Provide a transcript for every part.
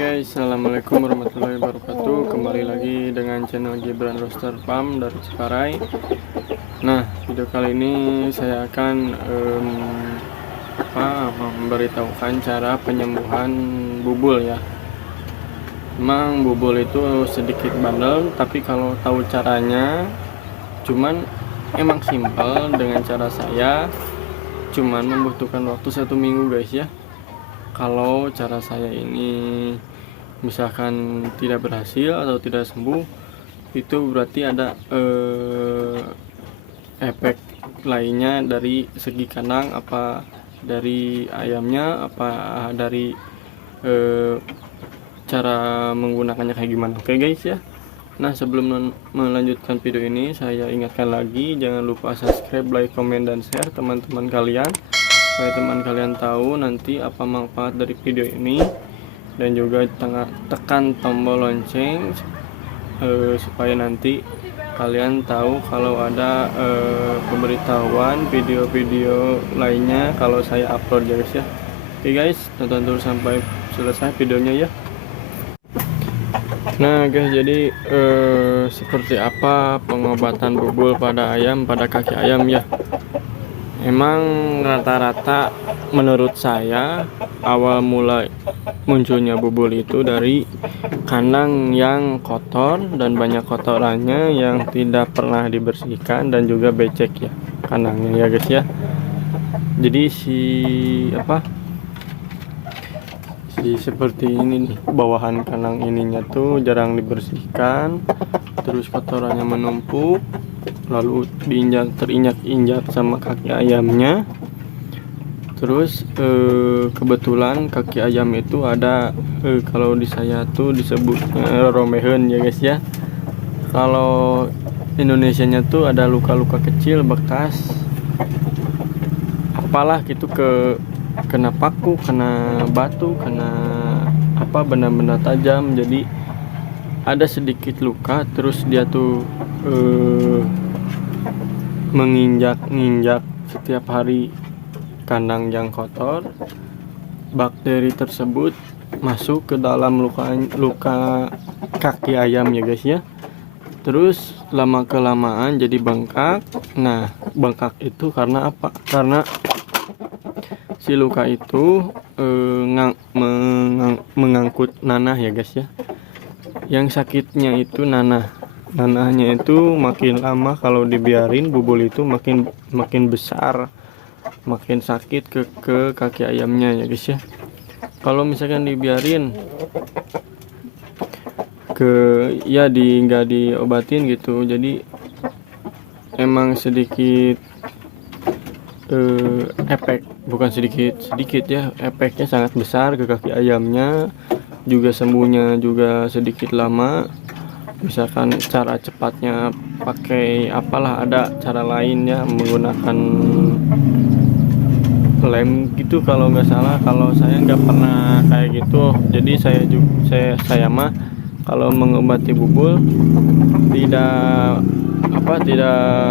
Guys, assalamualaikum warahmatullahi wabarakatuh. Kembali lagi dengan channel Gibran Roaster Farm dari Ciparai. Nah, video kali ini saya akan memberitahukan cara penyembuhan bubul ya. Memang bubul itu sedikit bandel, tapi kalau tahu caranya, cuman emang simpel dengan cara saya. Cuman membutuhkan waktu 1 minggu guys ya. Kalau cara saya ini misalkan tidak berhasil atau tidak sembuh, itu berarti ada efek lainnya dari segi kandang, apa dari ayamnya, apa dari cara menggunakannya kayak gimana. Oke guys ya. Nah, sebelum melanjutkan video ini, saya ingatkan lagi, jangan lupa subscribe, like, comment, dan share teman-teman kalian, supaya teman kalian tahu nanti apa manfaat dari video ini, dan juga tekan tombol lonceng supaya nanti kalian tahu kalau ada pemberitahuan video-video lainnya kalau saya upload ya guys ya. Oke guys, tonton dulu sampai selesai videonya ya. Nah guys, jadi seperti apa pengobatan bubul pada ayam, pada kaki ayam ya. Emang rata-rata menurut saya awal mulai munculnya bubul itu dari kandang yang kotor dan banyak kotorannya yang tidak pernah dibersihkan dan juga becek ya kandangnya ya guys ya. Jadi seperti ini nih, bawahan kandang ininya tuh jarang dibersihkan, terus kotorannya menumpuk, lalu terinjak-injak sama kaki ayamnya. Terus kebetulan kaki ayam itu ada kalau di saya tuh disebutnya romehen ya guys ya. Kalau Indonesianya tuh ada luka-luka kecil bekas apalah gitu, kena paku, kena batu, kena apa benda-benda tajam, jadi ada sedikit luka. Terus dia tuh menginjak-injak setiap hari kandang yang kotor. Bakteri tersebut masuk ke dalam luka kaki ayam ya guys ya. Terus lama kelamaan jadi bengkak. Nah, bengkak itu karena apa? Karena si luka itu mengangkut nanah ya guys ya. Yang sakitnya itu nanahnya itu makin lama kalau dibiarin bubul itu makin besar, makin sakit ke kaki ayamnya ya guys ya. Kalau misalkan dibiarin nggak diobatin gitu, jadi emang sedikit efek, bukan sedikit ya, efeknya sangat besar ke kaki ayamnya, juga sembuhnya juga sedikit lama. Misalkan cara cepatnya pakai apalah, ada cara lain ya, menggunakan lem gitu kalau nggak salah. Kalau saya nggak pernah kayak gitu, jadi saya mah kalau mengobati bubul tidak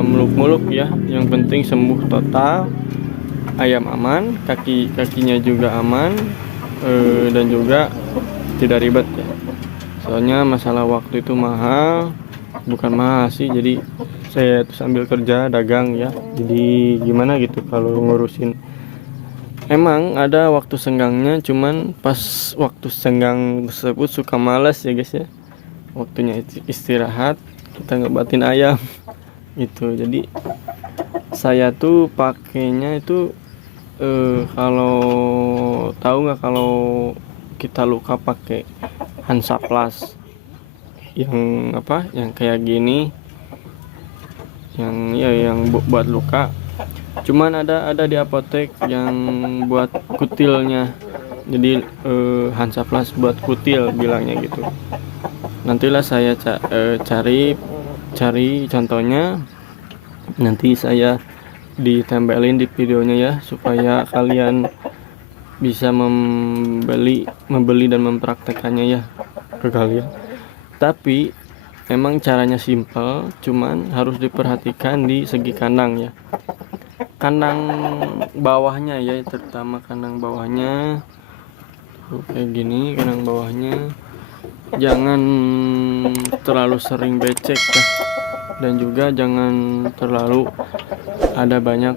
muluk-muluk ya, yang penting sembuh total, ayam aman, kakinya juga aman, dan juga tidak ribet ya. Soalnya masalah waktu itu mahal, bukan mahal sih, jadi saya tuh sambil kerja dagang ya, jadi gimana gitu kalau ngurusin. Emang ada waktu senggangnya, cuman pas waktu senggang tersebut suka malas ya guys ya, waktunya istirahat, kita ngobatin ayam itu. Jadi saya tuh pakainya itu kalau tahu nggak, kalau kita luka pakai Hansaplast yang kayak gini, yang buat luka. Cuman ada di apotek yang buat kutilnya, jadi Hansaplast buat kutil bilangnya gitu. Nantilah saya cari contohnya, nanti saya ditempelin di videonya ya, supaya kalian bisa membeli dan mempraktekannya ya ke kalian. Tapi emang caranya simpel, cuman harus diperhatikan di segi kandang ya, kandang bawahnya ya, terutama kandang bawahnya tuh kayak gini kandang bawahnya. Jangan terlalu sering becek ya, dan juga jangan terlalu ada banyak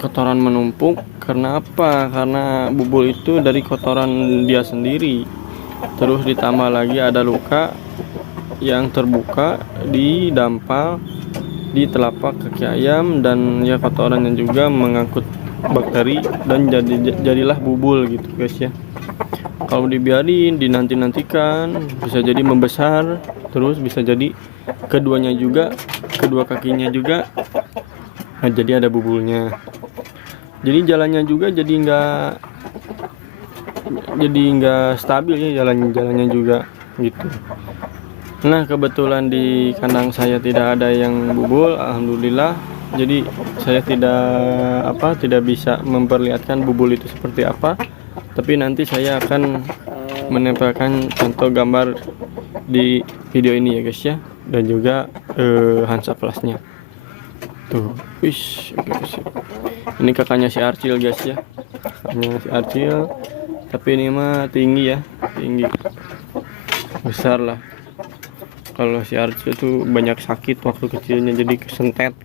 kotoran menumpuk. Karena apa? Karena bubul itu dari kotoran dia sendiri, terus ditambah lagi ada luka yang terbuka di dampal di telapak kaki ayam, dan ya kotorannya juga mengangkut bakteri dan jadilah bubul gitu guys ya. Kalau dibiarin dinanti-nantikan bisa jadi membesar, terus bisa jadi keduanya juga, kedua kakinya juga jadi ada bubulnya. Jadi jalannya juga jadi nggak stabil ya, jalannya juga gitu. Nah kebetulan di kandang saya tidak ada yang bubul, alhamdulillah. Jadi saya tidak bisa memperlihatkan bubul itu seperti apa, tapi nanti saya akan menempelkan contoh gambar di video ini ya guys ya, dan juga Hansaplastnya tuh. Wish, guys. Ini kakaknya si Arcil guys ya, kakaknya si Arcil, tapi ini mah tinggi ya, tinggi besar lah. Kalau si Arcil tuh banyak sakit waktu kecilnya, jadi kesentet,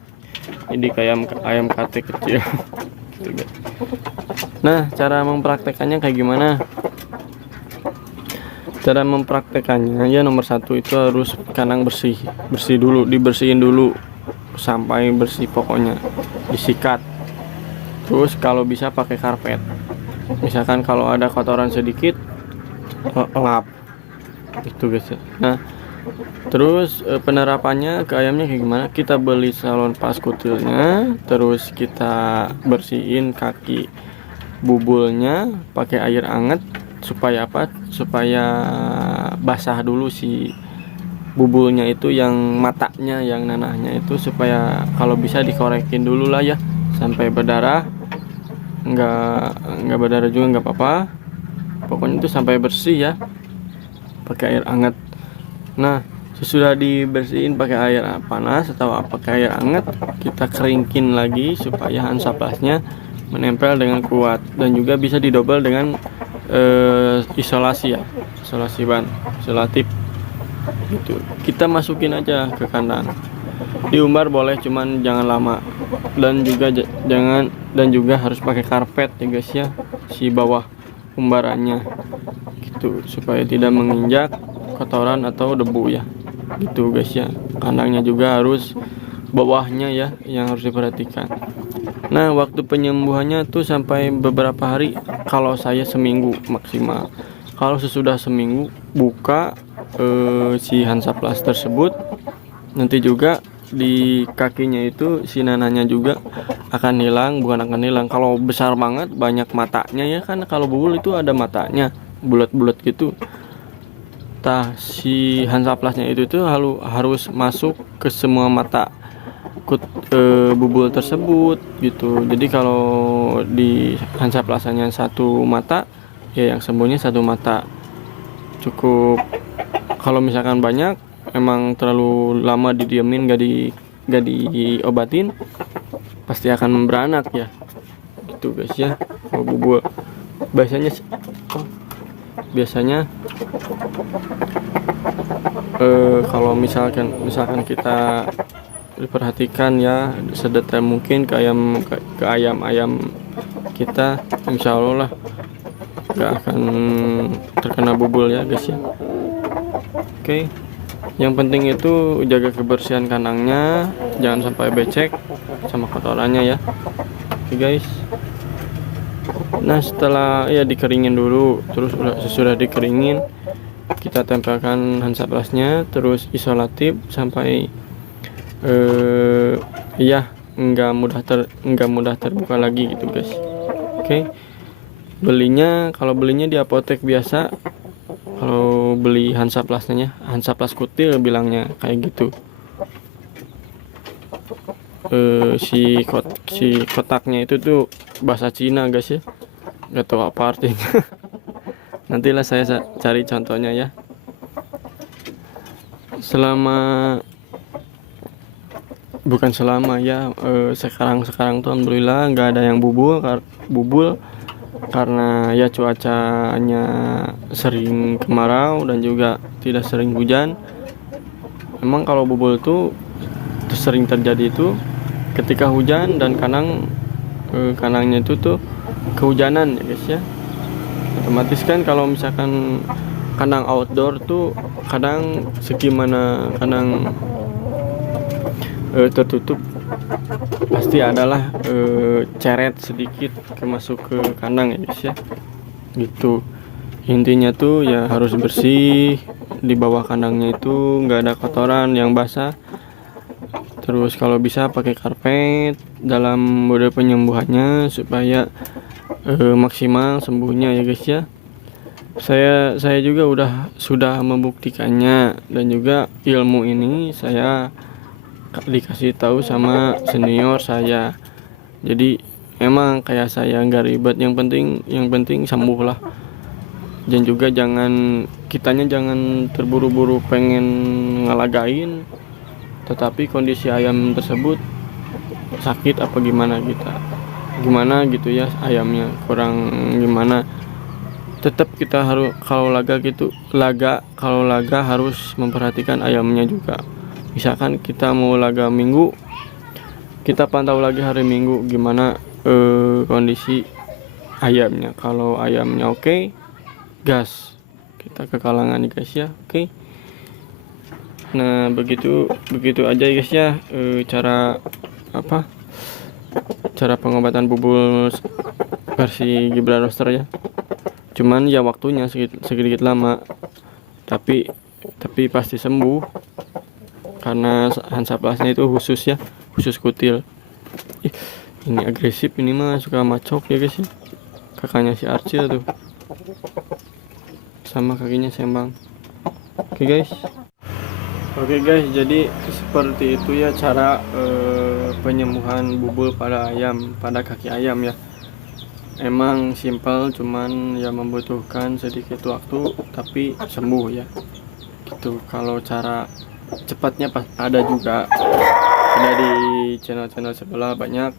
jadi kayak ayam kate kecil gitu guys. Nah cara mempraktekannya kayak gimana? Cara mempraktekannya ya, nomor satu itu harus kandang bersih dulu, dibersihin dulu sampai bersih, pokoknya disikat. Terus kalau bisa pakai karpet, misalkan kalau ada kotoran sedikit lap itu guys ya. Nah terus penerapannya ke ayamnya kayak gimana? Kita beli salon pas kutilnya, terus kita bersihin kaki bubulnya pakai air hangat. Supaya apa? Supaya basah dulu si bubulnya itu, yang matanya, yang nanahnya itu, supaya kalau bisa dikorekin dulu lah ya sampai berdarah. Nggak berdarah juga nggak apa-apa, pokoknya itu sampai bersih ya, pakai air hangat. Nah sesudah dibersihin pakai air panas atau pakai air hangat, kita keringkin lagi supaya Hansaplastnya menempel dengan kuat, dan juga bisa didobel dengan isolasi ya, isolasi ban, isolatif gitu. Kita masukin aja ke kandang, diumbar boleh, cuman jangan lama, dan juga harus pakai karpet ya guys ya, si bawah umbarannya gitu, supaya tidak menginjak kotoran atau debu ya gitu guys ya. Kandangnya juga harus bawahnya ya yang harus diperhatikan. Nah waktu penyembuhannya tuh sampai beberapa hari, kalau saya seminggu maksimal. Kalau sesudah seminggu buka si Hansaplast tersebut, nanti juga di kakinya itu si nanahnya juga akan hilang. Bukan akan hilang, kalau besar banget banyak matanya ya kan, kalau bubul itu ada matanya bulat-bulat gitu. Si Hansaplastnya itu tuh harus masuk ke semua mata bubul tersebut gitu. Jadi kalau di Hansaplastnya satu mata ya, yang sembuhnya satu mata cukup. Kalau misalkan banyak, emang terlalu lama didiemin gak diobatin, pasti akan memberanak ya gitu guys ya. Bubul biasanya kalau misalkan kita diperhatikan ya sedetail mungkin ke ayam kita, insya Allah lah gak akan terkena bubul ya guys ya. Oke, yang penting itu jaga kebersihan kandangnya, jangan sampai becek sama kotorannya ya. Oke guys, nah setelah ya dikeringin dulu, terus sesudah dikeringin kita tempelkan Hansaplastnya, terus isolatif sampai ya nggak mudah terbuka lagi gitu guys. Oke. Kalau belinya di apotek biasa, kalau beli Hansaplastnya, Hansaplast kutil bilangnya kayak gitu. Si kotaknya itu tuh bahasa Cina guys ya, nggak tahu apa artinya. Nantilah saya cari contohnya ya. sekarang tuh alhamdulillah nggak ada yang bubul. karena ya cuacanya sering kemarau dan juga tidak sering hujan. Emang kalau bubul tuh sering terjadi itu ketika hujan dan kandangnya itu tuh kehujanan ya guys ya. Otomatis kan kalau misalkan kandang outdoor tuh kadang segimana kandang tertutup pasti adalah ceret sedikit masuk ke kandang ya guys ya, gitu. Intinya tuh ya harus bersih, di bawah kandangnya itu nggak ada kotoran yang basah. Terus kalau bisa pakai karpet dalam mode penyembuhannya supaya maksimal sembuhnya ya guys ya. Saya juga sudah membuktikannya, dan juga ilmu ini saya dikasih tahu sama senior saya. Jadi emang kayak saya nggak ribet, yang penting sembuh lah. Dan juga kitanya jangan terburu-buru pengen ngelagain, tetapi kondisi ayam tersebut sakit apa gimana gitu ya, ayamnya kurang gimana, tetap kita harus kalau laga harus memperhatikan ayamnya juga. Misalkan kita mau laga minggu, kita pantau lagi hari minggu gimana kondisi ayamnya. Kalau ayamnya oke, gas kita ke kalangan nih guys ya. Oke. Nah begitu aja guys ya, cara pengobatan bubul versi Gibran Roster ya. Cuman ya waktunya sedikit lama, tapi pasti sembuh karena Hansaplasnya itu khusus kutil. Ini agresif, ini mah suka macok ya guys ya. Kakaknya si Archie tuh sama kakinya sembang. Oke guys, jadi seperti itu ya cara penyembuhan bubul pada kaki ayam ya. Emang simpel, cuman ya membutuhkan sedikit waktu tapi sembuh ya gitu. Kalau cara cepatnya ada juga, ada di channel sebelah banyak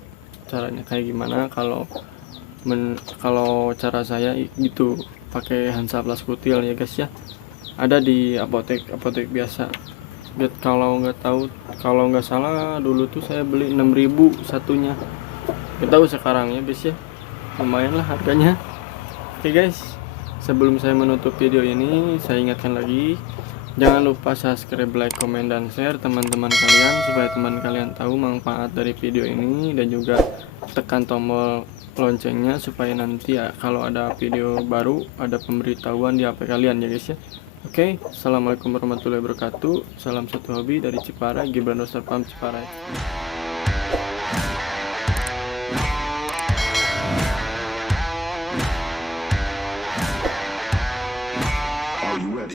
caranya kayak gimana. Kalau cara saya gitu pakai Hansaplas kutil ya guys ya, ada di apotek biasa. Kalau nggak salah dulu tuh saya beli 6.000 satunya, nggak tahu sekarang ya guys ya, lumayan lah harganya. Oke guys, sebelum saya menutup video ini, saya ingatkan lagi, jangan lupa subscribe, like, komen, dan share teman-teman kalian supaya teman kalian tahu manfaat dari video ini, dan juga tekan tombol loncengnya supaya nanti ya kalau ada video baru ada pemberitahuan di HP kalian ya guys ya. Oke, assalamualaikum warahmatullahi wabarakatuh. Salam satu hobi dari Ciparai, Gibran Roster Farm Ciparai.